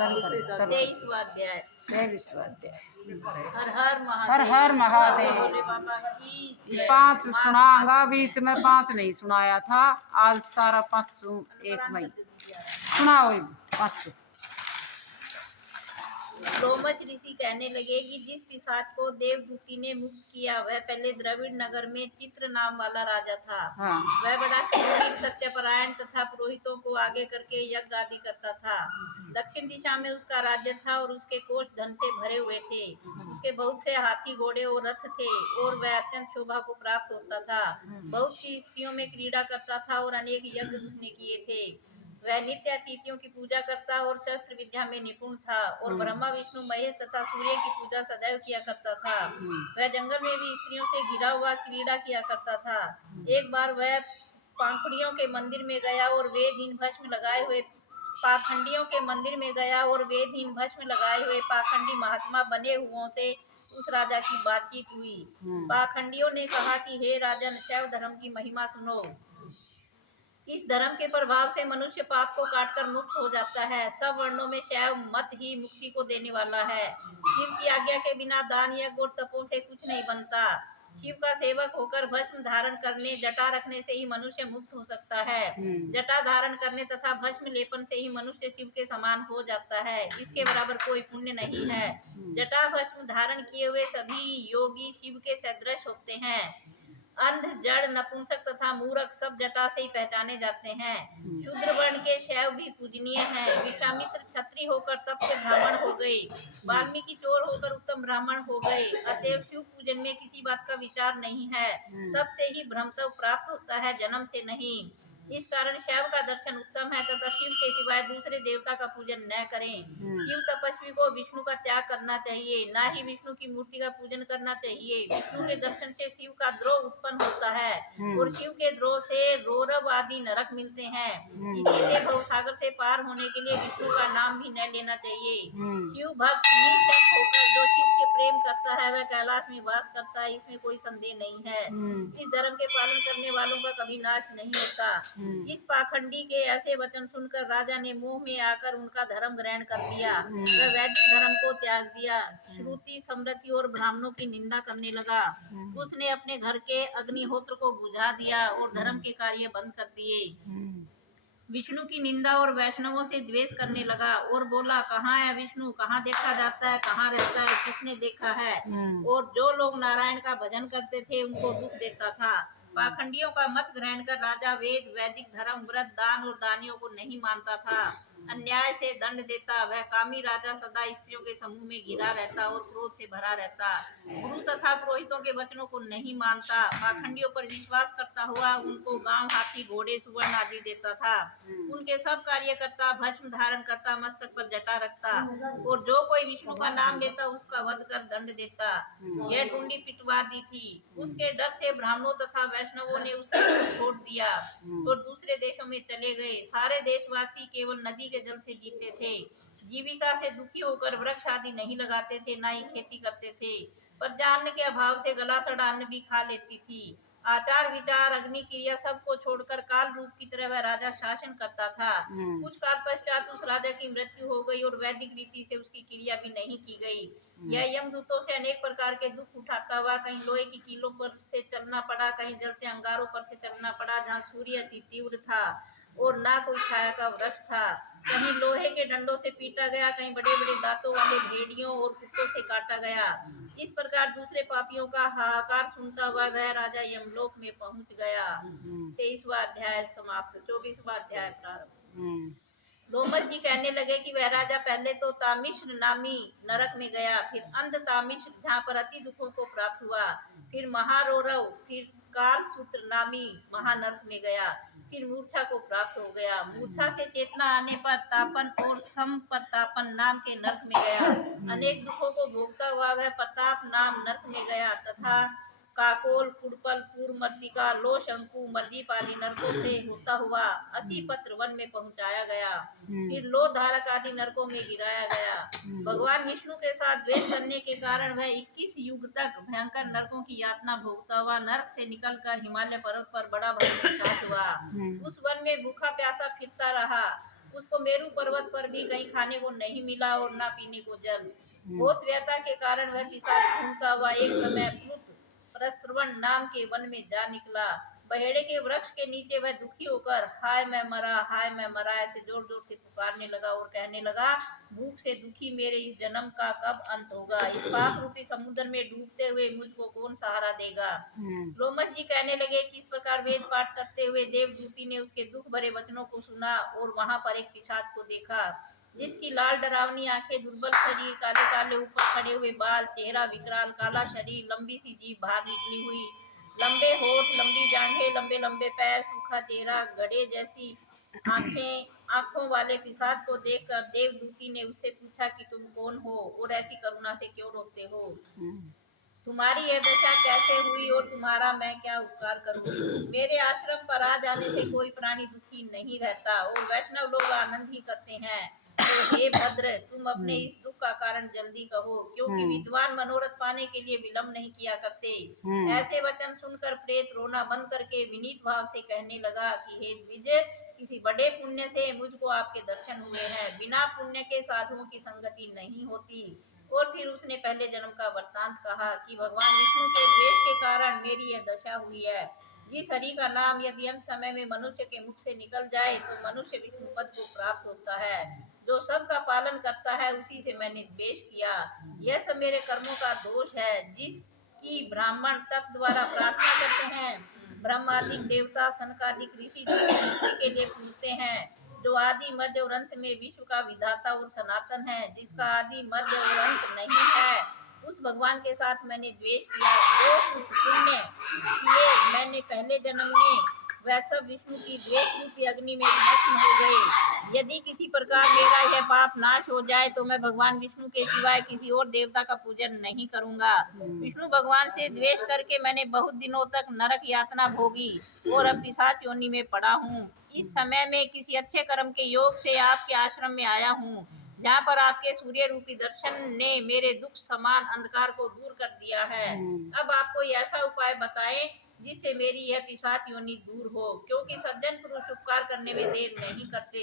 23वां अध्याय। 23वां अध्याय। हर हर हर महादेव। हर महादेव। भोले बाबा की जय। 5 सुनाऊंगा, बीच में 5 नहीं सुनाया था, आज सारा 5 एक मई सुनाओ 5। रोमच ऋषि कहने लगे कि जिस पिशाच को देवदूती ने मुक्त किया वह पहले द्रविड़ नगर में चित्र नाम वाला राजा था। हाँ। वह बड़ा शूरवीर, सत्यपरायण तथा पुरोहितों को आगे करके यज्ञ आदि करता था। दक्षिण दिशा में उसका राज्य था और उसके कोष धन से भरे हुए थे। उसके बहुत से हाथी, घोड़े और रथ थे और वह अत्यंत शोभा को प्राप्त होता था। बहुत सी स्त्रियों में क्रीड़ा करता था और अनेक यज्ञ उसने किए थे। वह नित्य अतिथियों की पूजा करता और शस्त्र विद्या में निपुण था और ब्रह्मा, विष्णु, महेश तथा सूर्य की पूजा सदैव किया करता था। वह जंगल में भी स्त्रियों से घिरा हुआ क्रीड़ा किया करता था। एक बार वह पाखंडियों के मंदिर में गया और वेदहीन भस्म लगाए हुए पाखंडी महात्मा बने हुओं से उस राजा की बातचीत हुई। पाखंडियों ने कहा कि हे राजन, शैव धर्म की महिमा सुनो। इस धर्म के प्रभाव से मनुष्य पाप को काटकर मुक्त हो जाता है। सब वर्णों में शैव मत ही मुक्ति को देने वाला है। शिव की आज्ञा के बिना दान, यज्ञ और तपों से कुछ नहीं बनता। शिव का सेवक होकर भस्म धारण करने, जटा रखने से ही मनुष्य मुक्त हो सकता है। जटा धारण करने तथा भस्म लेपन से ही मनुष्य शिव के समान हो जाता है। इसके बराबर कोई पुण्य नहीं है। जटा भस्म धारण किए हुए सभी योगी शिव के सदृश होते हैं। अंध, जड़, नपुंसक तथा मूर्ख सब जटा से ही पहचाने जाते हैं। शूद्र वर्ण के शैव भी पूजनीय हैं। विश्वामित्र क्षत्रिय होकर तप से ब्राह्मण हो गए। वाल्मीकि चोर होकर उत्तम ब्राह्मण हो गए। अतएव शिव पूजन में किसी बात का विचार नहीं है। तप से ही ब्रह्मत्व प्राप्त होता है, जन्म से नहीं। इस कारण शैव का दर्शन उत्तम है तथा शिव के सिवाय दूसरे देवता का पूजन न करें। शिव तपस्वी को विष्णु का त्याग करना चाहिए, ना ही विष्णु की मूर्ति का पूजन करना चाहिए। विष्णु के दर्शन से शिव का द्रोह उत्पन्न होता है और शिव के द्रोह से रौरव आदि नरक मिलते हैं। इसी से भवसागर से पार होने के लिए विष्णु का नाम भी न लेना चाहिए। शिव भक्त निष्ठक होकर जो शिव से प्रेम करता है वह कैलाश में वास करता है, इसमें कोई संदेह नहीं है। इस धर्म के पालन करने वालों का कभी नाश नहीं होता। इस पाखंडी के ऐसे वचन सुनकर राजा ने मोह में आकर उनका धर्म ग्रहण कर लिया। वह वैदिक धर्म को त्याग दिया, श्रुति, स्मृति और ब्राह्मणों की निंदा करने लगा। उसने अपने घर के अग्निहोत्र को बुझा दिया और धर्म के कार्य बंद कर दिए। विष्णु की निंदा और वैष्णवों से द्वेष करने लगा और बोला, कहाँ है विष्णु, कहाँ देखा जाता है, कहाँ रहता है, किसने देखा है। और जो लोग नारायण का भजन करते थे उनको दुख देता था। पाखंडियों का मत ग्रहण कर राजा वेद, वैदिक धर्म, व्रत, दान और दानियों को नहीं मानता था। अन्याय से दंड देता। वह कामी राजा सदा स्त्रियों के समूह में घिरा रहता और क्रोध से भरा रहता। गुरु तथा पुरोहितों के वचनों को नहीं मानता। पाखंडियों पर विश्वास करता हुआ उनको गांव, हाथी, घोड़े, सुवर्ण आदि देता था। उनके सब कार्य करता, भस्म धारण करता, मस्तक पर जटा रखता और जो कोई विष्णु का नाम लेता उसका वध कर दंड देता। यह टुंडी पिटवा दी थी। उसके डर से ब्राह्मणों तथा वैष्णवों ने उसको छोड़ दिया और दूसरे देशों में चले गए। सारे देशवासी केवल नदी के जल से जीते थे। जीविका से दुखी होकर वृक्ष आदि नहीं लगाते थे, ना ही खेती करते थे। प्रजा अन्न के अभाव से गला सड़ा अन्न भी खा लेती थी। आचार, विचार, अग्नि क्रिया सबको छोड़कर काल रूप की तरह वह राजा शासन करता था। कुछ काल पश्चात उस राजा की मृत्यु हो गई और वैदिक रीति से उसकी क्रिया भी नहीं की गई। यह यमदूतों से अनेक प्रकार के दुख उठाता हुआ कहीं लोहे की कीलों पर से चलना पड़ा, कहीं जलते अंगारों पर से चलना पड़ा जहाँ सूर्य अति तीव्र था और ना कोई छाया का वृक्ष था। कहीं लोहे के डंडों से पीटा गया, कहीं बड़े बड़े दांतों वाले भेड़ियों और कुत्तों से काटा गया। इस प्रकार दूसरे पापियों का हाहाकार सुनता हुआ वह राजा यमलोक में पहुंच गया। 23वां अध्याय समाप्त। 24वां अध्याय प्रारंभ। रोमच जी कहने लगे कि वह राजा पहले तो तामिश्र नामी नरक में गया, फिर अंध तामिश्र जहाँ पर अति दुखों को प्राप्त हुआ, फिर महारौरव, फिर काल सूत्र नामी महानरक में गया, फिर मूर्छा को प्राप्त हो गया। मूर्छा से चेतना आने पर तापन और संप्रतापन नाम के नरक में गया। अनेक दुखों को भोगता हुआ वह प्रताप नाम नरक में गया तथा काकोल, कुड़पल, पूर्वमर्तिका, लो, शंकु, मर्दीप आदि नरकों से होता हुआ 80 पत्र वन में पहुंचाया गया। फिर लो धारक आदि नरकों में गिराया गया। भगवान विष्णु के साथ द्वेष करने के कारण वह 21 युग तक भयंकर नरकों की यातना भोगता हुआ नरक से निकलकर हिमालय पर्वत पर बड़ा भयंकर हुआ। उस वन में भूखा प्यासा फिरता रहा। उसको मेरू पर्वत पर भी कहीं खाने को नहीं मिला और ना पीने को जल। बहुत व्यथा के कारण वह पिशाच घूमता हुआ एक समय प्लुत प्रस्रवण नाम के वन में जा निकला। बहेड़े के वृक्ष के नीचे वह दुखी होकर हाय मैं मरा ऐसे जोर जोर से पुकारने लगा और कहने लगा, भूख से दुखी मेरे इस जन्म का कब अंत होगा? इस पाप रूपी समुद्र में डूबते हुए मुझको कौन सहारा देगा? लोमस जी कहने लगे कि इस प्रकार वेद पाठ करते हुए देवदूती ने उसके दुख भरे वचनों को सुना और वहां पर एक पिशाच को देखा, जिसकी लाल डरावनी आंखें, दुर्बल शरीर, काले काले ऊपर खड़े हुए बाल, चेहरा विकराल, काला शरीर, लंबी सी जीभ बाहर निकली हुई, लंबे होठ, लंबी जांघें, लंबे लंबे पैर, सूखा चेहरा, गधे जैसी आंखों वाले पिशाच को देखकर देवदूती ने उससे पूछा कि तुम कौन हो और ऐसी करुणा से क्यों रोते हो? तुम्हारी यह दशा कैसे हुई और तुम्हारा मैं क्या उपकार करूं? मेरे आश्रम पर आ जाने से कोई प्राणी दुखी नहीं रहता और वैष्णव लोग आनंद ही करते हैं। तो हे भद्र, तुम अपने इस दुख का कारण जल्दी कहो, क्योंकि विद्वान मनोरथ पाने के लिए विलंब नहीं किया करते। ऐसे वचन सुनकर प्रेत रोना बंद करके विनीत भाव से कहने लगा कि हे द्विज, किसी बड़े पुण्य से मुझको आपके दर्शन हुए हैं। बिना पुण्य के साधुओं की संगति नहीं होती। और फिर उसने पहले जन्म का वृत्तांत कहा कि भगवान विष्णु के द्वेष के कारण मेरी यह दशा हुई है। जिस हरि का नाम यदि अंत समय में मनुष्य के मुख से निकल जाए तो मनुष्य विष्णु पद को प्राप्त होता है। जो सबका पालन करता है उसी से मैंने द्वेष किया। यह सब मेरे कर्मों का दोष है, जिसकी ब्राह्मण तप द्वारा प्रार्थना करते हैं। ब्रह्मादिक देवता, सनकादिक ऋषि जी की मुक्ति के लिए पूछते हैं। जो आदि मध्य और अंत में विश्व का विधाता और सनातन है, जिसका आदि मध्य और अंत नहीं है, उस भगवान के साथ मैंने द्वेष किया। जो कुछ पुण्य किए मैंने पहले जन्म में, वह सब विष्णु की द्वेष रूपी अग्नि में भस्म हो गए। यदि किसी प्रकार मेरा यह पाप नाश हो जाए तो मैं भगवान विष्णु के सिवाय किसी और देवता का पूजन नहीं करूंगा। विष्णु भगवान से द्वेष करके मैंने बहुत दिनों तक नरक यातना भोगी और अब पिशाच योनि में पड़ा हूँ। इस समय में किसी अच्छे कर्म के योग से आपके आश्रम में आया हूँ, जहाँ पर आपके सूर्य रूपी दर्शन ने मेरे दुख समान अंधकार को दूर कर दिया है। अब आपको ऐसा उपाय बताएं जिससे मेरी यह पिशाच योनि दूर हो, क्योंकि सज्जन पुरुष उपकार करने में देर नहीं करते।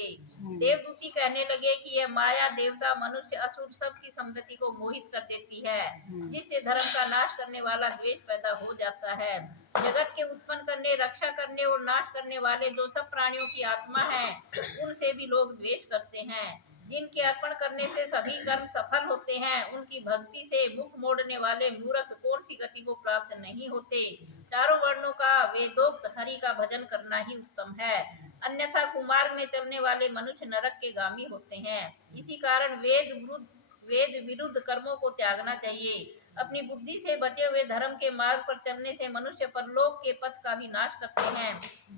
देवदूती कहने लगे कि यह माया देवता, मनुष्य, असुर सबकी संपत्ति को मोहित कर देती है, जिससे धर्म का नाश करने वाला द्वेष पैदा हो जाता है। जगत के उत्पन्न करने, रक्षा करने और नाश करने वाले जो सब प्राणियों की आत्मा है, उनसे भी लोग द्वेष करते हैं। जिनके अर्पण करने से सभी कर्म सफल होते हैं, उनकी भक्ति से मुख मोड़ने वाले मूर्ख कौन सी गति को प्राप्त नहीं होते। चारों वर्णों का वेदोक्त हरि का भजन करना ही उत्तम है, अन्यथा कुमार्ग में चलने वाले मनुष्य नरक के गामी होते हैं। इसी कारण वेद विरुद्ध कर्मों को त्यागना चाहिए। अपनी बुद्धि से बचे हुए धर्म के मार्ग पर चलने से मनुष्य परलोक के पथ का भी नाश करते हैं।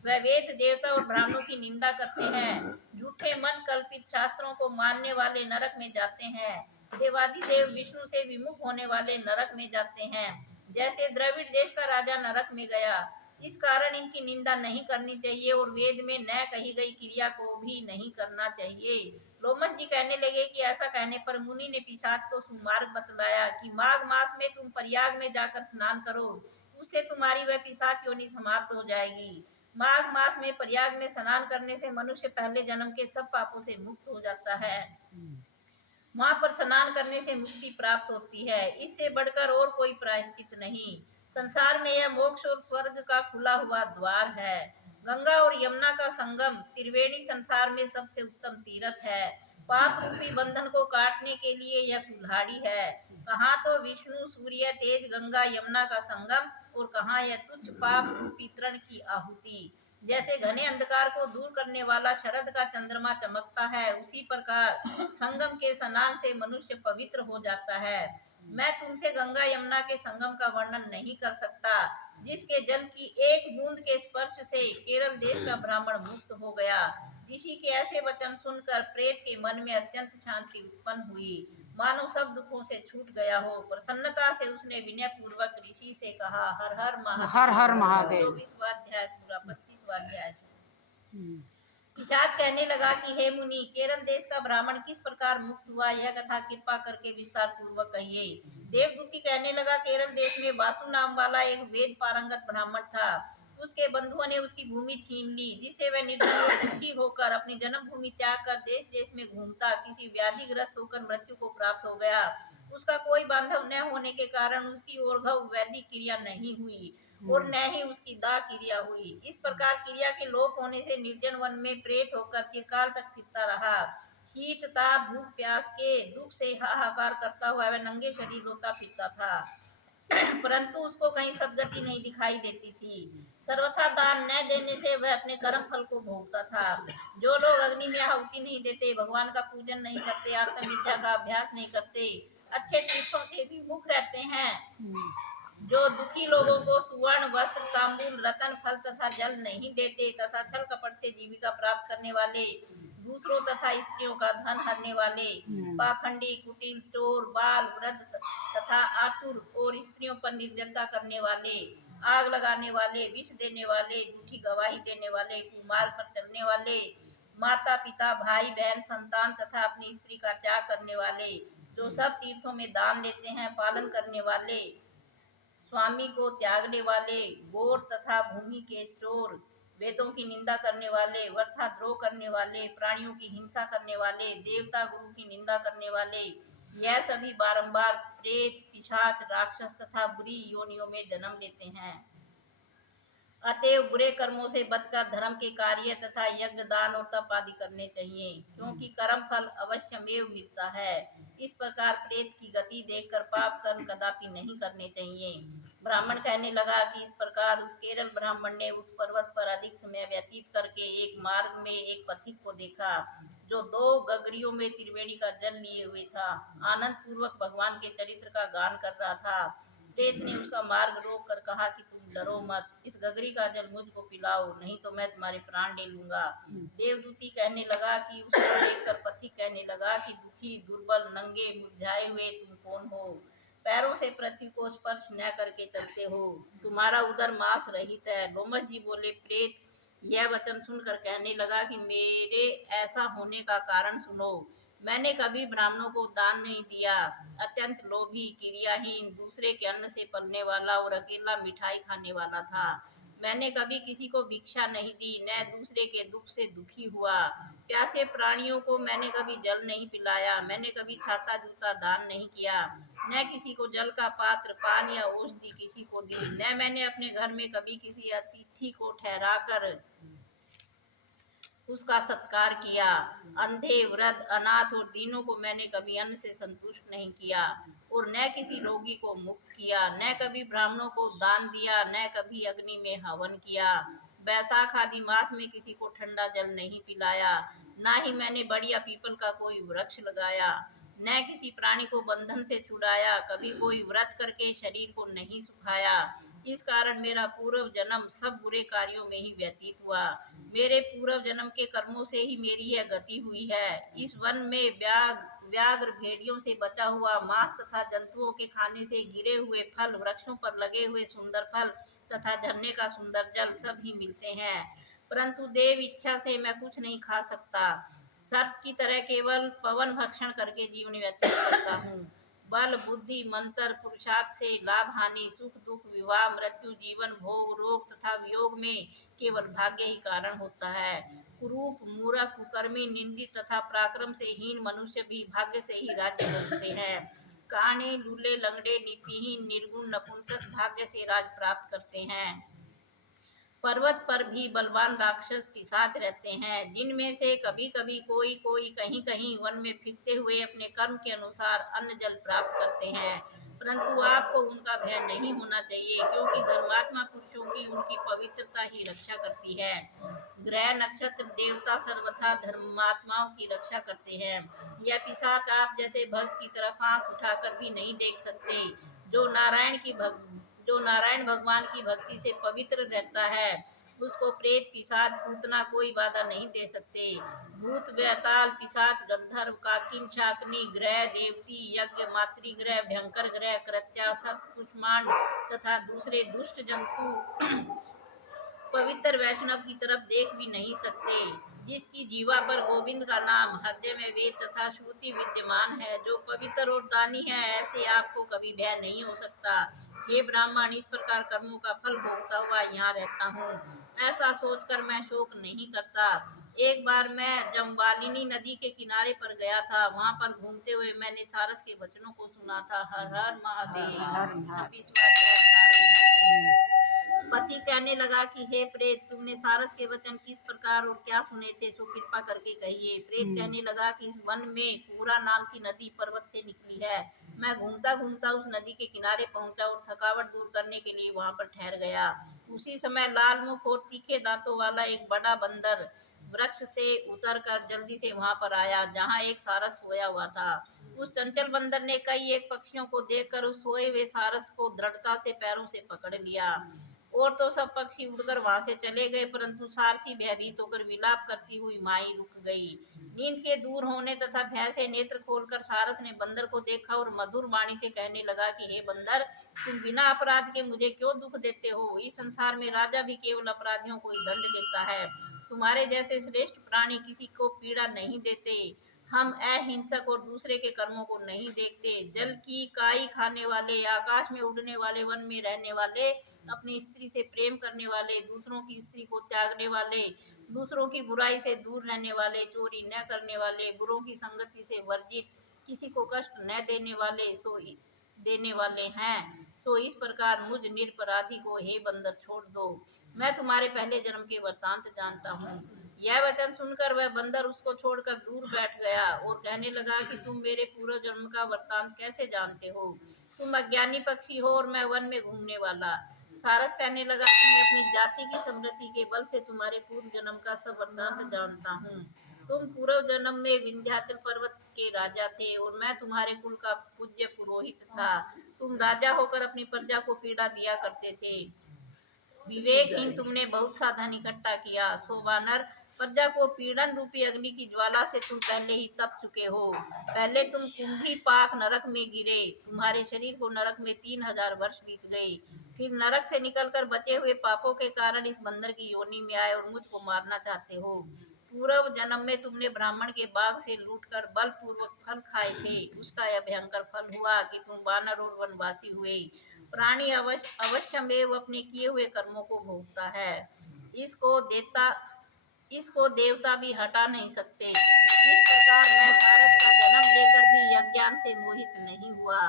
वह वेद, देवता और ब्राह्मणों की निंदा करते हैं। झूठे मन कल्पित शास्त्रों को मानने वाले नरक में जाते हैं। देवाधिदेव विष्णु से विमुख होने वाले नरक में जाते हैं, जैसे द्रविड़ देश का राजा नरक में गया। इस कारण इनकी निंदा नहीं करनी चाहिए और वेद में न कही गई क्रिया को भी नहीं करना चाहिए। लोमस जी कहने लगे कि ऐसा कहने पर मुनि ने पिशाच को सुमार्ग बतलाया कि माघ मास में तुम प्रयाग में जाकर स्नान करो, उससे तुम्हारी वह पिशाच योनि समाप्त हो जाएगी। माघ मास में प्रयाग में स्नान करने से मनुष्य पहले जन्म के सब पापों से मुक्त हो जाता है। वहां पर स्नान करने से मुक्ति प्राप्त होती है। इससे बढ़कर और कोई प्रायश्चित नहीं। संसार में यह मोक्ष और स्वर्ग का खुला हुआ द्वार है। गंगा और यमुना का संगम त्रिवेणी संसार में सबसे उत्तम तीर्थ है। पाप रूपी बंधन को काटने के लिए यह कुल्हाड़ी है। कहाँ तो विष्णु, सूर्य, तेज, गंगा, यमुना का संगम और कहाँ यह तुच्छ पाप रूपी तृण की आहुति। जैसे घने अंधकार को दूर करने वाला शरद का चंद्रमा चमकता है, उसी प्रकार संगम के स्नान से मनुष्य पवित्र हो जाता है। मैं तुमसे गंगा यमुना के संगम का वर्णन नहीं कर सकता, जिसके जल की एक बूंद के स्पर्श से केरल देश का ब्राह्मण मुक्त हो गया। ऋषि के ऐसे वचन सुनकर प्रेत के मन में अत्यंत शांति उत्पन्न हुई, मानो सब दुखों से छूट गया हो। प्रसन्नता से उसने विनय पूर्वक ऋषि से कहा, हर हर महादेव। हर हर महादेव। 24वां अध्याय पूरा, 25वां अध्याय। पिशाच कहने लगा कि हे मुनि, केरल देश का ब्राह्मण किस प्रकार मुक्त हुआ, यह कथा कृपा करके विस्तार पूर्वक कहिए। देवदूती कहने लगा, केरल देश में वासु नाम वाला एक वेद पारंगत ब्राह्मण था। उसके बंधुओं ने उसकी भूमि छीन ली, जिससे वह निर्धन और दुखी होकर अपनी जन्मभूमि त्याग कर देश देश में घूमता किसी व्याधिग्रस्त होकर मृत्यु को प्राप्त हो गया। उसका कोई बांधव न होने के कारण उसकी ओर्घव वैदिक क्रिया नहीं हुई और न ही उसकी दाह क्रिया हुई। इस प्रकार क्रिया के लोप होने से निर्जन वन में प्रेत होकर चिरकाल तक फिरता रहा। शीत ताप भूख प्यास के दुख से हाहाकार करता हुआ वह नंगे शरीर रोता फिरता था, परंतु उसको कहीं सदगति नहीं दिखाई देती थी। सर्वथा दान न देने से वह अपने कर्म फल को भोगता था। जो लोग अग्नि में आहुति नहीं देते, भगवान का पूजन नहीं करते, आत्मविद्या का अभ्यास नहीं करते, अच्छे तीर्थों से भी मुख रहते हैं, जो दुखी लोगों को सुवर्ण वस्त्र तांबूल रतन फल तथा जल नहीं देते तथा छल कपट से जीविका प्राप्त करने वाले, दूसरों तथा स्त्रियों का धन हरने वाले, पाखंडी कुटिल चोर बाल वृद्ध तथा आतुर और स्त्रियों पर निर्जरता करने वाले, आग लगाने वाले, विष देने वाले, झूठी गवाही देने वाले, कुमार्ग पर चलने वाले, माता पिता भाई बहन संतान तथा अपनी स्त्री का त्याग करने वाले, जो सब तीर्थों में दान लेते हैं, पालन करने वाले, स्वामी को त्यागने वाले, गोर तथा भूमि के चोर, वेदों की निंदा करने वाले, व्यर्था द्रोह करने वाले, प्राणियों की हिंसा करने वाले, देवता गुरु की निंदा करने वाले, यह सभी बारंबार प्रेत पिशाच राक्षस तथा बुरी योनियों में जन्म लेते हैं। अतएव बुरे कर्मों से बचकर धर्म के कार्य तथा यज्ञ दान और तप आदि करने चाहिए, क्योंकि कर्म फल अवश्यमेव मिलता है। इस प्रकार प्रेत की गति देखकर पाप कर्म कदापि नहीं करने चाहिए। ब्राह्मण कहने लगा कि इस प्रकार उस केरल ब्राह्मण ने उस पर्वत पर अधिक समय व्यतीत करके एक मार्ग में एक पथिक को देखा, जो 2 गगरियों में त्रिवेणी का जल लिए हुए था, आनंद पूर्वक भगवान के चरित्र का गान कर रहा था। प्रेत ने उसका मार्ग रोक कर कहा कि तुम डरो मत, इस गगरी का जल मुझको पिलाओ, नहीं तो मैं तुम्हारे प्राण ले लूंगा। देवदूती कहने लगा कि उसको देखकर पथिक कहने लगा कि दुखी दुर्बल नंगे मुरझाए हुए तुम कौन हो, पैरों से पृथ्वी को स्पर्श न करके चलते हो, तुम्हारा उदर मांस रहित है। लोमस जी बोले, प्रेत यह वचन सुनकर कहने लगा कि मेरे ऐसा होने का कारण सुनो। मैंने कभी ब्राह्मणों को दान नहीं दिया, अत्यंत लोभी क्रियाहीन दूसरे के अन्न से पलने वाला और अकेला मिठाई खाने वाला था। मैंने कभी किसी को भिक्षा नहीं दी, न दूसरे के दुख से दुखी हुआ। प्यासे प्राणियों को मैंने कभी जल नहीं पिलाया, मैंने कभी छाता जूता दान नहीं किया, न किसी को जल का पात्र पान या औषधि किसी को दी, न मैंने अपने घर में कभी किसी अतिथि को ठहरा कर उसका सत्कार किया। अंधे वृद्ध अनाथ और दीनों को मैंने कभी अन्न से संतुष्ट नहीं किया और न किसी रोगी को मुक्त किया, न कभी ब्राह्मणों को दान दिया, न कभी अग्नि में हवन किया। बैसाख आदि मास में किसी को ठंडा जल नहीं पिलाया, ना ही मैंने बढ़िया पीपल का कोई वृक्ष लगाया, न किसी प्राणी को बंधन से छुड़ाया, कभी कोई व्रत करके शरीर को नहीं सुखाया। इस कारण मेरा पूर्व जन्म सब बुरे कार्यों में ही व्यतीत हुआ। मेरे पूर्व जन्म के कर्मों से ही मेरी यह गति हुई है। इस वन में व्याघ्र भेड़ियों से बचा हुआ मांस तथा जंतुओं के खाने से गिरे हुए फल, वृक्षों पर लगे हुए सुंदर फल तथा झरने का सुंदर जल सब ही मिलते हैं, परंतु देव इच्छा से मैं कुछ नहीं खा सकता। सर्प की तरह केवल पवन भक्षण करके जीवन व्यतीत करता हूँ। बल बुद्धि मंत्र पुरुषार्थ से लाभ हानि सुख दुख विवाह मृत्यु जीवन भोग रोग तथा वियोग में केवल भाग्य ही कारण होता है। कुरूप मूर्ख कुकर्मी निंदित तथा पराक्रम से हीन मनुष्य भी भाग्य से ही राज्य भोगते हैं। काने लूले लंगड़े नीतिहीन निर्गुण नपुंसक भाग्य से राज प्राप्त करते हैं। पर्वत पर भी बलवान राक्षस पिशाच रहते हैं, जिनमें से कभी कभी कोई कोई कहीं कहीं वन में फिरते हुए अपने कर्म के अनुसार अन्न जल प्राप्त करते हैं, परंतु आपको उनका भय नहीं होना चाहिए, क्योंकि धर्मात्मा पुरुषों की उनकी पवित्रता ही रक्षा करती है। ग्रह नक्षत्र देवता सर्वथा धर्मात्माओं की रक्षा करते हैं। यह पिशाच आप जैसे भक्त की तरफ आंख उठाकर भी नहीं देख सकते। जो नारायण भगवान की भक्ति से पवित्र रहता है, उसको प्रेत पिशाच पूतना कोई बाधा नहीं दे सकते। भूत बेताल पिशाच गंधर्व काकिन शाकनी ग्रह देवती यज्ञ मातृग्रह भयंकर ग्रह कृत्या सर्प कुष्मांड तथा दूसरे दुष्ट जंतु पवित्र वैष्णव की तरफ देख भी नहीं सकते। जिसकी जीवा पर गोविंद का नाम हृदय में वेद तथा श्रुति विद्यमान है, जो पवित्र और दानी है, ऐसे आपको कभी भय नहीं हो सकता। हे ब्राह्मण, इस प्रकार कर्मों का फल भोगता हुआ यहाँ रहता हूँ। ऐसा सोचकर मैं शोक नहीं करता। एक बार मैं जमवालिनी नदी के किनारे पर गया था। वहाँ पर घूमते हुए मैंने सारस के वचनों को सुना था। हर हर महादेव। हर हर। 26वां अध्याय प्रारंभ। हम्म, पति कहने लगा कि हे प्रेत, तुमने सारस के वचन किस प्रकार और क्या सुने थे, सो कृपा करके कहिए। प्रेत कहने लगा कि इस वन में पूरा नाम की नदी पर्वत से निकली है। मैं घूमता घूमता उस नदी के किनारे पहुंचा और थकावट दूर करने के लिए वहां पर ठहर गया। उसी समय लाल मुख और तीखे दांतों वाला एक बड़ा बंदर वृक्ष से उतरकर जल्दी से वहां पर आया जहां एक सारस सोया हुआ था। उस चंचल बंदर ने कई एक पक्षियों को देखकर उस सोए हुए सारस को दृढ़ता से पैरों से पकड़ लिया। और तो सब पक्षी उड़कर वहां से चले गए, परंतु सारसी भयभीत होकर विलाप करती हुई माई रुक गई। नींद के दूर होने तथा भय से नेत्र खोलकर सारस ने बंदर को देखा और मधुर वाणी से कहने लगा कि हे बंदर, तुम बिना अपराध के मुझे क्यों दुख देते हो? इस संसार में राजा भी केवल अपराधियों को ही दंड देता है। तुम्हारे जैसे श्रेष्ठ प्राणी किसी को पीड़ा नहीं देते। हम अहिंसक और दूसरे के कर्मों को नहीं देखते। जल की काई खाने वाले, आकाश में उड़ने वाले, वन में रहने वाले, अपनी स्त्री से प्रेम करने वाले, दूसरों की स्त्री को त्यागने वाले, दूसरों की बुराई से दूर रहने वाले, चोरी न करने वाले, बुरों की संगति से वर्जित, किसी को कष्ट न देने वाले हैं। सो इस प्रकार मुझ निरपराधी को हे बंदर छोड़ दो। मैं तुम्हारे पहले जन्म के वृतांत जानता हूँ। यह वचन सुनकर वह बंदर उसको छोड़कर दूर बैठ गया और कहने लगा कि तुम मेरे पूर्व जन्म का वृतांत कैसे जानते हो? तुम अज्ञानी पक्षी हो और मैं वन में घूमने वाला। सारस कहने लगा कि मैं अपनी जाति की समृद्धि के बल से तुम्हारे पूर्व जन्म का सब वृतांत जानता हूँ। तुम पूर्व जन्म में विंध्याचल पर्वत के राजा थे और मैं तुम्हारे कुल का पूज्य पुरोहित था। तुम राजा होकर अपनी प्रजा को पीड़ा दिया करते थे। विवेकहीन तुमने बहुत सा धन इकट्ठा किया। सो वानर, प्रजा को पीड़न रूपी अग्नि की ज्वाला से तुम पहले ही तप चुके हो। पहले तुम कुंभी पाक नरक में गिरे। तुम्हारे शरीर को नरक में 3000 वर्ष बीत गए। फिर नरक से निकलकर बचे हुए पापों के कारण इस बंदर की योनि में आए और मुझको मारना चाहते हो। पूर्व जन्म में तुमने ब्राह्मण के बाग से लूटकर बलपूर्वक फल खाए थे। उसका यह भयंकर फल हुआ कि तुम वानर और वनवासी हुए। प्राणी अवश्यमेव अपने किए हुए कर्मों को भोगता है। इसको देता इसको देवता भी हटा नहीं सकते। इस प्रकार मैं सारस का जन्म लेकर भी अज्ञान से मोहित नहीं हुआ।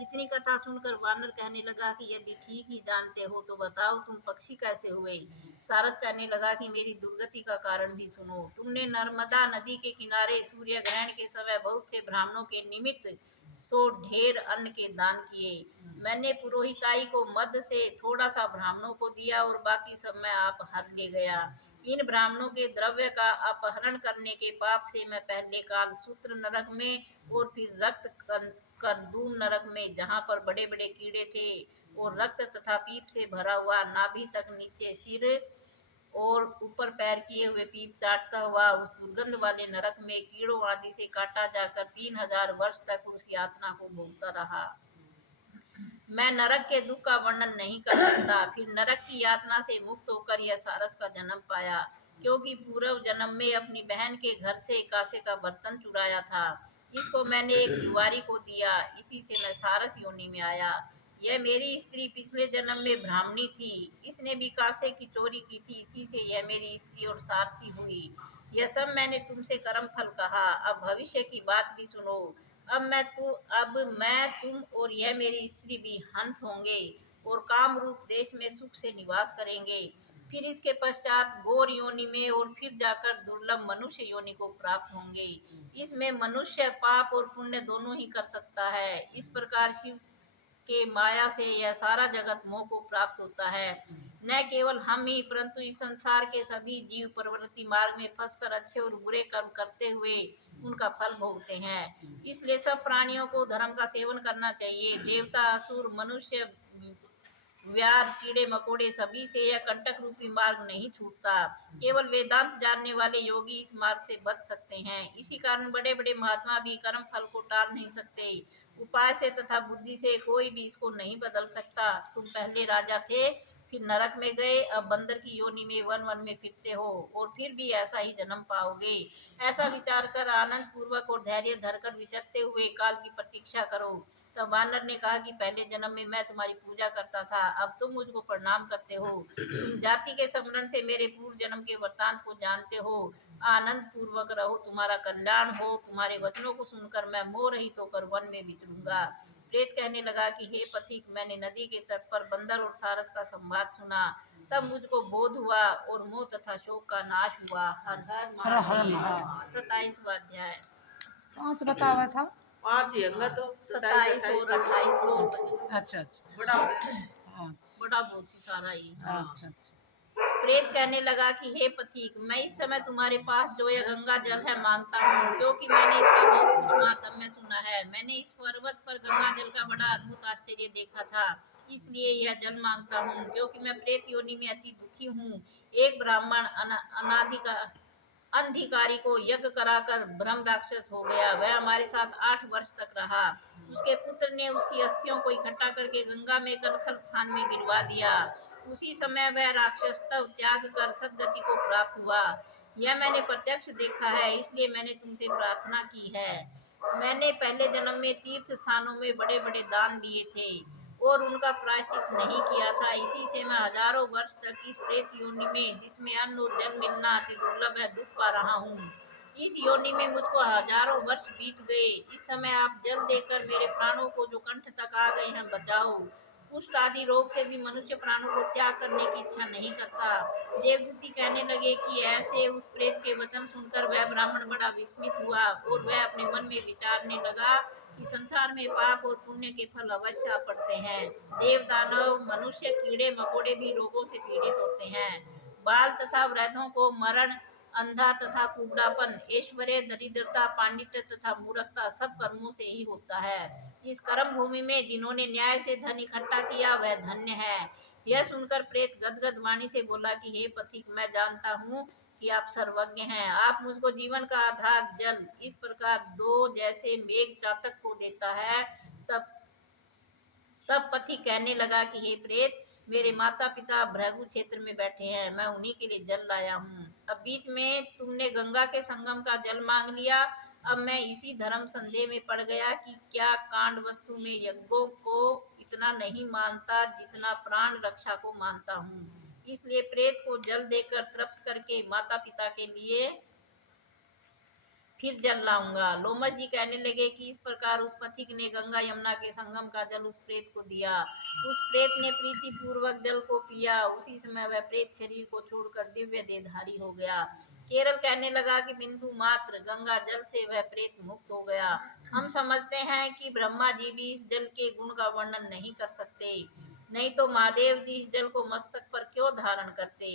इतनी कथा सुनकर वानर कहने लगा कि यदि ठीक ही जानते हो तो बताओ तुम पक्षी कैसे हुए? सारस कहने लगा कि मेरी दुर्गति का कारण भी सुनो। तुमने नर्मदा नदी के किनारे सूर्य ग्रहण के समय बहुत से ब्राह्मणों के निमित्त सो ढेर अन्न के दान किए। मैंने पुरोहिताई को मध्य से थोड़ा सा ब्राह्मणों को दिया और बाकी सब मैं आप हर ले गया। इन ब्राह्मणों के द्रव्य का अपहरण करने के पाप से मैं पहले काल सूत्र नरक में और फिर रक्त करदूम नरक में, जहाँ पर बड़े बड़े कीड़े थे और रक्त तथा पीप से भरा हुआ नाभि तक नीचे सिर और ऊपर पैर किए हुए पीप चाटता हुआ उस दुर्गंध वाले नरक में कीड़ों आदि से काटा जाकर 3000 वर्ष तक उस यातना को भोगता रहा। मैं नरक के दुख का वर्णन नहीं कर सकता। फिर नरक की यातना से मुक्त होकर यह सारस का जन्म पाया, क्योंकि पूर्व जन्म में अपनी बहन के घर से कांसे का बर्तन चुराया था। इसको मैंने एक जुआरी को दिया, इसी से मैं सारस योनि में आया। यह मेरी स्त्री पिछले जन्म में ब्राह्मणी थी। इसने भी कांसे की चोरी की थी, इसी से यह मेरी स्त्री और सारसी हुई। यह सब मैंने तुमसे कर्म फल कहा। अब भविष्य की बात भी सुनो। अब मैं तुम और यह मेरी स्त्री भी हंस होंगे और काम रूप देश में सुख से निवास करेंगे। फिर इसके पश्चात गौर योनि में और फिर जाकर दुर्लभ मनुष्य योनि को प्राप्त होंगे। इसमें मनुष्य पाप और पुण्य दोनों ही कर सकता है। इस प्रकार शिव के माया से यह सारा जगत मोह को प्राप्त होता है। न केवल हम ही, परंतु इस संसार के सभी जीव प्रवृत्ति मार्ग में फंसकर अच्छे और बुरे कर्म करते हुए उनका फल भोगते हैं। इसलिए सब प्राणियों को धर्म का सेवन करना चाहिए। देवता, असुर, मनुष्य, व्याध, कीड़े मकोड़े सभी से यह कंटक रूपी मार्ग नहीं छूटता। केवल वेदांत जानने वाले योगी इस मार्ग से बच सकते हैं। इसी कारण बड़े बड़े महात्मा भी कर्म फल को टाल नहीं सकते। उपाय से तथा बुद्धि से कोई भी इसको नहीं बदल सकता। तुम पहले राजा थे, फिर नरक में गए, अब बंदर की योनि में वन वन में फिरते हो और फिर भी ऐसा ही जन्म पाओगे। ऐसा विचार कर आनंद पूर्वक और धैर्य धरकर विचरते हुए काल की प्रतीक्षा करो। तब वानर ने कहा कि पहले जन्म में मैं तुम्हारी पूजा करता था, अब तुम मुझको प्रणाम करते हो। तुम जाति के स्मरण से मेरे पूर्व जन्म के वृत्तांत को जानते हो। आनंद पूर्वक रहो, तुम्हारा कल्याण हो। तुम्हारे वचनों को सुनकर मैं मोह रहित होकर वन में विचरूंगा। प्रेत कहने लगा कि हे पथिक, मैंने नदी के तट पर बंदर और सारस का संवाद सुना, तब मुझको बोध हुआ और मोह तथा शोक का नाश हुआ। हर हर हर हर महादेव। 27वां अध्याय। 5 बतावा था। 5 ही अंगा तो 27 और 28 तो अच्छा अच्छा बड़ा अच्छा बड़ा बहुत सी सारा ही। अच्छा अच्छा। प्रेत कहने लगा कि हे पथिक, मैं इस समय तुम्हारे पास जो यह गंगा जल है मांगता हूँ, क्योंकि मैंने इसका बहुत कुछ महात्म्य सुना है। मैंने इस पर्वत पर गंगा जल का बड़ा अद्भुत आश्चर्य देखा था, इसलिए यह जल मांगता हूँ। क्योंकि मैं प्रेत योनि में अति दुखी हूँ। एक ब्राह्मण अंधिकारी को यज्ञ कराकर ब्रह्म राक्षस हो गया। वह हमारे साथ 8 वर्ष तक रहा। उसके पुत्र ने उसकी अस्थियों को इकट्ठा करके गंगा में कलखल स्थान में गिरवा दिया। उसी समय वह राक्षस तब त्याग कर सदगति को प्राप्त हुआ। यह मैंने प्रत्यक्ष देखा है, इसलिए मैंने तुमसे प्रार्थना की है। मैंने पहले जन्म में तीर्थ स्थानों में बड़े बड़े दान दिए थे और उनका प्रायश्चित नहीं किया था। इसी से मैं हजारों वर्ष तक इस प्रेत योनि में, जिसमें अन्न और जल मिलना अति दुर्लभ है, दुख पा रहा हूँ। इस योनि में मुझको हजारों वर्ष बीत गए। इस समय आप जल देकर मेरे प्राणों को, जो कंठ तक आ गए हैं, बचाओ। कुष्ठ आदि रोग से भी मनुष्य प्राणों को त्याग करने की इच्छा नहीं करता। देवदूती कहने लगे कि ऐसे उस प्रेत के वचन सुनकर वह ब्राह्मण बड़ा विस्मित हुआ और वह अपने मन में विचारने लगा कि संसार में पाप और पुण्य के फल अवश्य आ पड़ते हैं। देव, दानव, मनुष्य, कीड़े मकोड़े भी रोगों से पीड़ित होते हैं। बाल तथा वृद्धों को मरण, अंधा तथा कुबड़ापन, ऐश्वर्य, दरिद्रता, पांडित्य तथा मूर्खता सब कर्मों से ही होता है। इस कर्म भूमि में जिन्होंने न्याय से धन इकट्ठा किया वह धन्य है। यह सुनकर प्रेत गदगद वाणी से बोला कि हे पथिक, मैं जानता हूँ कि आप सर्वज्ञ हैं। आप मुझको जीवन का आधार जल इस प्रकार दो, जैसे मेघ चातक को देता है। तब तब पथिक कहने लगा कि हे प्रेत, मेरे माता पिता भृगु क्षेत्र में बैठे हैं, मैं उन्हीं के लिए जल लाया हूँ। अब बीच में तुमने गंगा के संगम का जल मांग लिया। अब मैं इसी धर्म संदेह में पड़ गया कि क्या कांड वस्तु में यज्ञों को इतना नहीं मानता जितना प्राण रक्षा को मानता हूँ। इसलिए प्रेत को जल देकर तृप्त करके माता पिता के लिए फिर जल लाऊंगा। लोमस जी कहने लगे कि इस प्रकार उस पथिक ने गंगा यमुना के संगम का जल उस प्रेत को दिया। उस प्रेत ने प्रीति पूर्वक जल को पिया। उसी समय वह प्रेत शरीर को छोड़कर दिव्य देहधारी हो गया। केरल कहने लगा कि बिंदु मात्र गंगा जल से वह प्रेत मुक्त हो गया। हम समझते हैं कि ब्रह्मा जी भी इस जल के गुण का वर्णन नहीं कर सकते, नहीं तो महादेव जी इस जल को मस्तक पर क्यों धारण करते।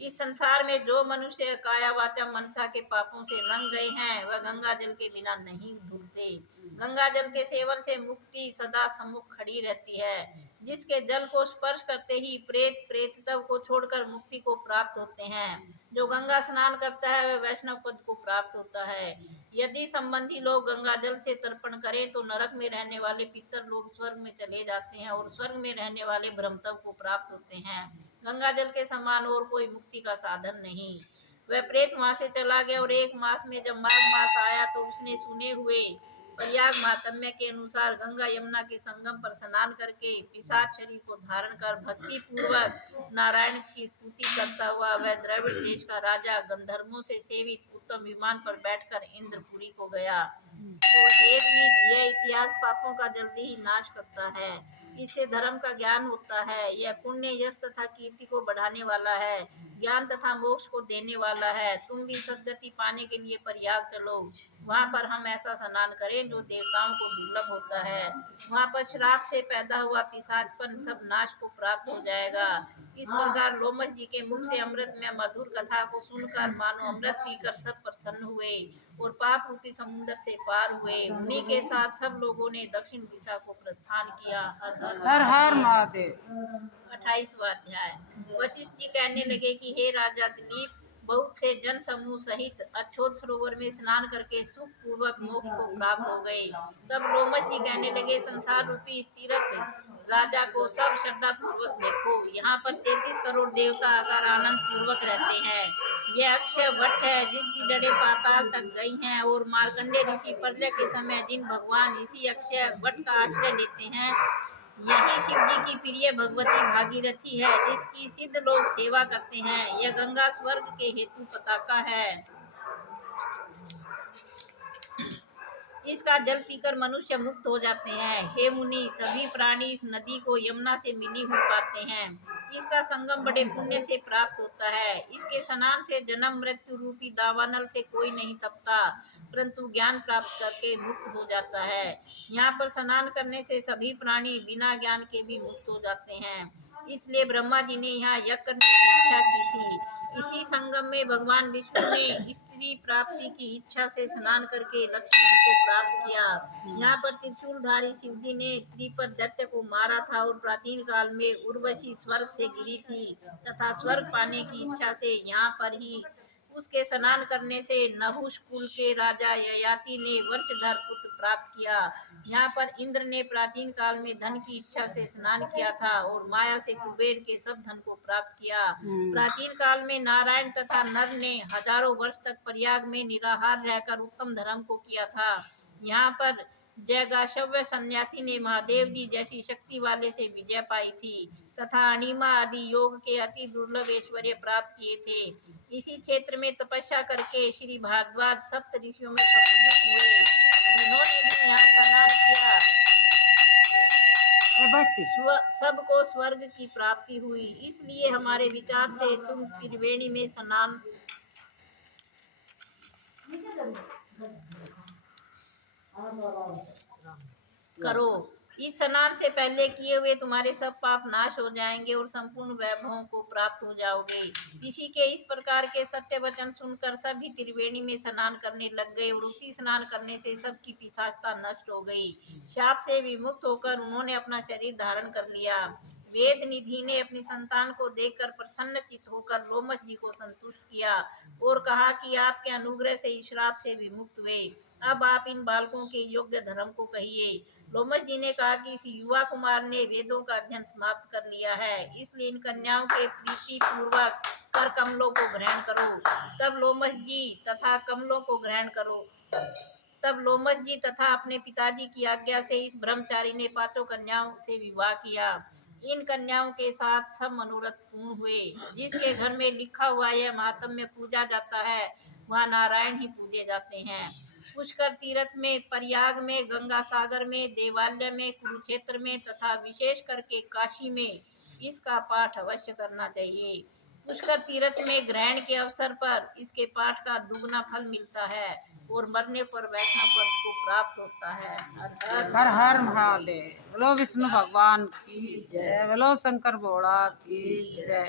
इस संसार में जो मनुष्य काया वाचा मनसा के पापों से रंग गए हैं, वह गंगा जल के बिना नहीं धुलते। गंगा जल के सेवन से मुक्ति सदा सम्मुख खड़ी रहती है। जिसके जल को स्पर्श करते ही प्रेत प्रेतत्व को छोड़कर मुक्ति को प्राप्त होते हैं। जो गंगा स्नान करता है वह वैष्णव पद को प्राप्त होता है। यदि संबंधी लोग गंगा जल से तर्पण करें तो नरक में रहने वाले पितर लोग स्वर्ग में चले जाते हैं और स्वर्ग में रहने वाले ब्रह्मत्व को प्राप्त होते हैं। गंगा जल के समान और कोई मुक्ति का साधन नहीं। वह प्रेत वहां से चला गया और 1 मास में जब माघ मास आया तो उसने सुने हुए प्रयाग महात्म्य के अनुसार गंगा यमुना के संगम पर स्नान करके पिशाच शरीर को धारण कर भक्ति पूर्वक नारायण की स्तुति करता हुआ वह द्रविड़ देश का राजा गंधर्वों से सेवित उत्तम विमान पर बैठकर इंद्रपुरी को गया। तो हे बीज, यह इतिहास पापों का जल्दी ही नाश करता है। इससे धर्म का ज्ञान होता है। यह पुण्य, यश तथा कीर्ति को बढ़ाने वाला है, ज्ञान तथा मोक्ष को देने वाला है। तुम भी सद्गति पाने के लिए प्रयाग चलो। वहाँ पर हम ऐसा स्नान करें जो देवताओं को दुर्लभ होता है। वहाँ पर श्राप से पैदा हुआ पिशाचपन सब नाश को प्राप्त हो जाएगा। इस प्रकार लोमस जी के मुख से अमृत में मधुर कथा को सुनकर मानो अमृत पीकर सब प्रसन्न हुए और पाप रूपी समुद्र से पार हुए। उन्हीं के साथ सब लोगों ने दक्षिण दिशा को प्रस्थान किया। हर हर हर हर महादेव। 28वां अध्याय। वशिष्ठ जी कहने लगे कि हे राजा दिलीप, बहुत से जन समूह सहित अछोत सरोवर में स्नान करके सुख पूर्वक मोक्ष को प्राप्त हो गए। तब लोमश जी कहने लगे, संसार रूपी स्थिरत राजा को सब श्रद्धा पूर्वक देखो। यहाँ पर 33 करोड़ देवता आकर आनंद पूर्वक रहते हैं। यह अक्षय वट है जिसकी जड़ें पाताल तक गई हैं, और मार्कंडे ऋषि प्रलय के समय जिन भगवान इसी अक्षय वट का आश्रय लेते हैं, यही शिव जी की प्रिय भगवती भागीरथी है, जिसकी सिद्ध लोग सेवा करते हैं। यह गंगा स्वर्ग के हेतु पताका है। इसका जल पीकर मनुष्य मुक्त हो जाते हैं। हे मुनि, सभी प्राणी इस नदी को यमुना से मिली हुई पाते हैं। इसका संगम बड़े पुण्य से प्राप्त होता है। इसके स्नान से जन्म मृत्यु रूपी दावानल से कोई नहीं तपता, परंतु ज्ञान प्राप्त करके मुक्त हो जाता है। यहाँ पर स्नान करने से सभी प्राणी बिना ज्ञान के भी मुक्त हो जाते हैं। इसलिए ब्रह्मा जी ने यहाँ यज्ञ करने की इच्छा की थी। इसी संगम में भगवान विष्णु ने स्त्री प्राप्ति की इच्छा से स्नान करके लक्ष्मी जी को प्राप्त किया। यहाँ पर त्रिशूलधारी शिव जी ने त्रिपद दैत्य को मारा था, और प्राचीन काल में उर्वशी स्वर्ग से गिरी थी तथा स्वर्ग पाने की इच्छा से यहाँ पर ही उसके स्नान करने से नहुष कुल के राजा ययाति ने वर्षधर पुत्र प्राप्त किया। यहाँ पर इंद्र ने प्राचीन काल में धन की इच्छा से स्नान किया था, और माया से कुबेर के सब धन को प्राप्त किया। प्राचीन काल में नारायण तथा नर ने हजारों वर्ष तक प्रयाग में निराहार रहकर उत्तम धर्म को किया था। यहाँ पर जयगाशव्य सन्यासी ने महादेव जी जैसी शक्ति वाले से विजय पाई थी, तथा अणिमा आदि योग के अति दुर्लभ ऐश्वर्य प्राप्त किए थे। इसी क्षेत्र में तपस्या करके श्री भारद्वाज सप्त ऋषियों में सम्मिलित हुए, जिन्होंने भी यहाँ स्नान किया। सबको स्वर्ग की प्राप्ति हुई। इसलिए हमारे विचार से तुम त्रिवेणी में स्नान करो। इस स्नान से पहले किए हुए तुम्हारे सब पाप नाश हो जाएंगे और संपूर्ण वैभवों को प्राप्त हो जाओगे। ऋषि के इस प्रकार के सत्य वचन सुनकर सभी त्रिवेणी में स्नान करने लग गए, और उसी स्नान करने से सबकी पिशाचता नष्ट हो गई। शाप से विमुक्त होकर उन्होंने अपना शरीर धारण कर लिया। वेद निधि ने अपनी संतान को देखकर प्रसन्नचित होकर लोमश जी को संतुष्ट किया, और कहा कि आपके अनुग्रह से इस श्राप से विमुक्त हुए। अब आप इन बालकों के योग्य धर्म को कहिए। लोमश जी ने कहा कि इस युवा कुमार ने वेदों का अध्ययन समाप्त कर लिया है, इसलिए इन कन्याओं के प्रीति पूर्वक कर कमलों को ग्रहण करो। तब लोमश जी तथा कमलों को ग्रहण करो। तब लोमश जी तथा अपने पिताजी की आज्ञा से इस ब्रह्मचारी ने 5 कन्याओं से विवाह किया। इन कन्याओं के साथ सब मनोरथ पूर्ण हुए। जिसके घर में लिखा हुआ यह महात्म्य पूजा जाता है, वहाँ नारायण ही पूजे जाते हैं। पुष्कर तीर्थ में, प्रयाग में, गंगा सागर में, देवालय में, कुरुक्षेत्र में तथा विशेष करके काशी में इसका पाठ अवश्य करना चाहिए। पुष्कर तीर्थ में ग्रहण के अवसर पर इसके पाठ का दुगना फल मिलता है, और मरने पर वैष्णव पद को प्राप्त होता है। हर हर हर महादेव। बोलो विष्णु भगवान की जय, बोलो शंकर भोला की जय।